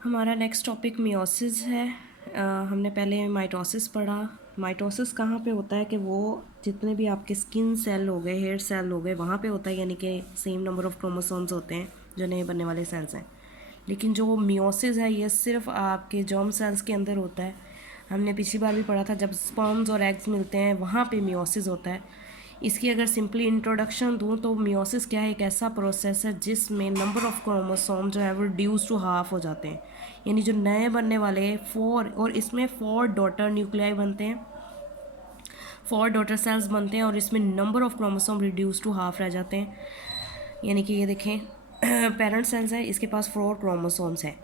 हमारा next topic meiosis है। हमने पहले माइटोसिस पढ़ा। माइटोसिस कहाँ पे होता है कि वो जितने भी आपके स्किन सेल हो गए, हेयर सेल हो गए, वहाँ पे होता है, यानी कि सेम नंबर ऑफ़ क्रोमोसोम्स होते हैं जो नए बनने वाले सेल्स हैं। लेकिन जो मियोसिस है ये सिर्फ आपके जर्म सेल्स के अंदर होता है। हमने पिछली बार भी पढ़ा था जब स्पर्म्स और एग्स मिलते हैं वहाँ पे मियोसिस होता है। इसकी अगर सिंपली इंट्रोडक्शन दूँ तो मियोसिस क्या है, एक ऐसा प्रोसेस है जिसमें नंबर ऑफ़ क्रोमोसोम जो है वो रिड्यूस टू हाफ हो जाते हैं, यानी जो नए बनने वाले 4, और इसमें 4 डॉटर न्यूक्लियाई बनते हैं, 4 डॉटर सेल्स बनते हैं, और इसमें number of chromosome reduce to half रह जाते हैं। यानी कि ये देखें पेरेंट सेल्स है, इसके पास 4 क्रोमोसोम्स हैं।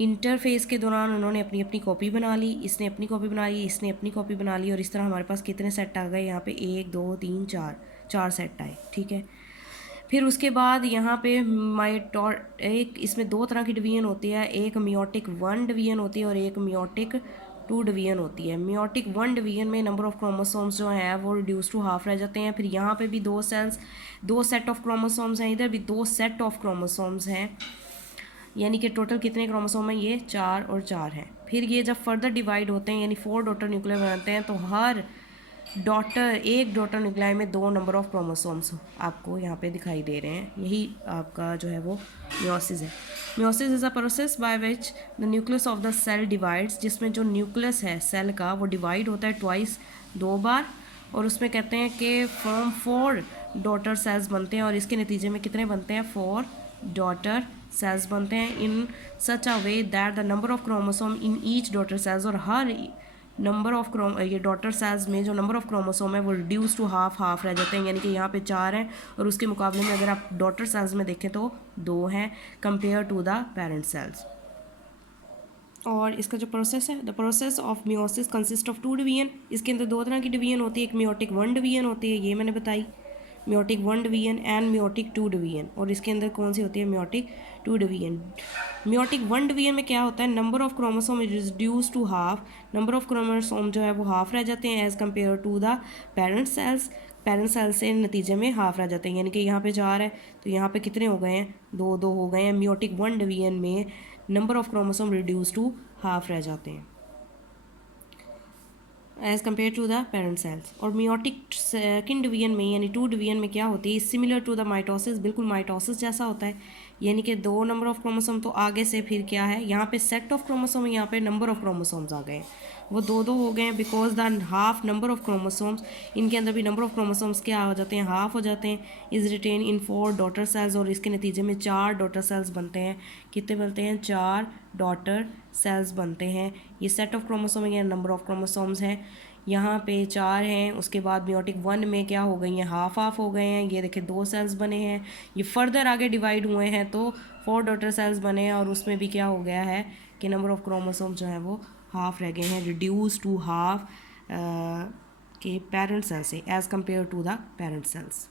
इंटरफेस के दौरान उन्होंने अपनी अपनी कॉपी बना ली, इसने अपनी कॉपी बना ली, इसने अपनी कॉपी बना ली, और इस तरह हमारे पास कितने सेट आ गए यहाँ पे, 1 2 3 4, 4 सेट आए। ठीक है, फिर उसके बाद यहाँ पे एक इसमें 2 तरह की डिवीजन होती है, एक मियोटिक 1 डिवीजन होती है और एक मियोटिक 2 डिवीजन होती है। मियोटिक 1 डिवीजन में नंबर ऑफ़ क्रोमोसोम्स जो हैं वो रिड्यूस टू हाफ रह जाते हैं। फिर यहाँ पे भी 2 सेट ऑफ क्रोमोसोम्स हैं, इधर भी 2 सेट ऑफ क्रोमोसोम्स हैं, यानी कि टोटल कितने क्रोमोसोम हैं, ये 4 और 4 हैं। फिर ये जब फर्दर डिवाइड होते हैं यानी 4 डॉटर न्यूक्लियर बनाते हैं तो हर एक डॉटर न्यूक्लियाई में 2 नंबर ऑफ क्रोमोसोम्स आपको यहाँ पे दिखाई दे रहे हैं। यही आपका जो है वो मियोसिस है। Meiosis is a process by which the nucleus of the cell divides, जिसमें जो न्यूक्लियस है सेल का वो डिवाइड होता है ट्वाइस, 2 बार, और उसमें कहते हैं कि फ्रॉम 4 डॉटर सेल्स बनते हैं, और इसके नतीजे में कितने बनते हैं, 4 डॉटर सेल्स बनते हैं। In such a way that the number of chromosome in each daughter cells, और हर नंबर ऑफ ये डॉटर सेल्स में जो नंबर ऑफ क्रोमोसोम है वो रिड्यूस टू हाफ रह जाते हैं, यानी कि यहाँ पे 4 हैं और उसके मुकाबले में अगर आप डॉटर सेल्स में देखें तो 2 हैं compare to the parent cells. और इसका जो प्रोसेस है, the process of meiosis consist of 2 division. इसके अंदर 2 तरह की डिवीजन होती है, एक मियोटिक 1 डिवीजन होती है, ये मैंने बताई, meiotic 1 division and meiotic 2 division. और इसके अंदर कौन सी होती है, मियोटिक 2 डिवीजन। मियोटिक 1 डिवीजन में क्या होता है, number of chromosome is reduce to half, number of chromosome जो है वो हाफ रह जाते हैं as compare to the parent cells. Parent cells से नतीजे में हाफ रह जाते हैं, यानी कि यहाँ पे 4 है तो यहाँ पे कितने हो गए हैं, 2 2 हो गए हैं। मियोटिक 1 डिवीजन में number of chromosome reduce to half रह जाते हैं as compare to the parent cells. और मियोटिक सेकंड डिवीजन में यानी 2 डिवीजन में क्या होती है, सिमिलर टू द माइटोसिस, बिल्कुल माइटोसिस जैसा होता है, यानी कि 2 नंबर ऑफ क्रोमोसोम, तो आगे से फिर क्या है, यहाँ पे सेट ऑफ क्रोमोसोम, यहाँ पे नंबर ऑफ क्रोमोसोम्स आ गए, वो 2 2 हो गए हैं because the half number of chromosomes, इनके अंदर भी नंबर ऑफ क्रोमोसोम्स क्या हो जाते हैं, हाफ हो जाते हैं, is retain in 4 daughter cells, और इसके नतीजे में 4 डॉटर सेल्स बनते हैं। कितने बनते हैं, 4 डॉटर सेल्स बनते हैं। ये सेट ऑफ क्रोमोसोम या नंबर ऑफ क्रोमोसोम्स हैं, यहाँ पे 4 हैं। उसके बाद मियोटिक 1 में क्या हो गई हैं, हाफ हाफ हो गए हैं, ये देखें 2 सेल्स बने हैं। ये फर्दर आगे डिवाइड हुए हैं तो 4 डॉटर सेल्स बने हैं, और उसमें भी क्या हो गया है कि नंबर ऑफ क्रोमोसोम जो है वो हाफ रह गए हैं, रिड्यूस टू हाफ के पेरेंट सेल से as compare to the parent sales.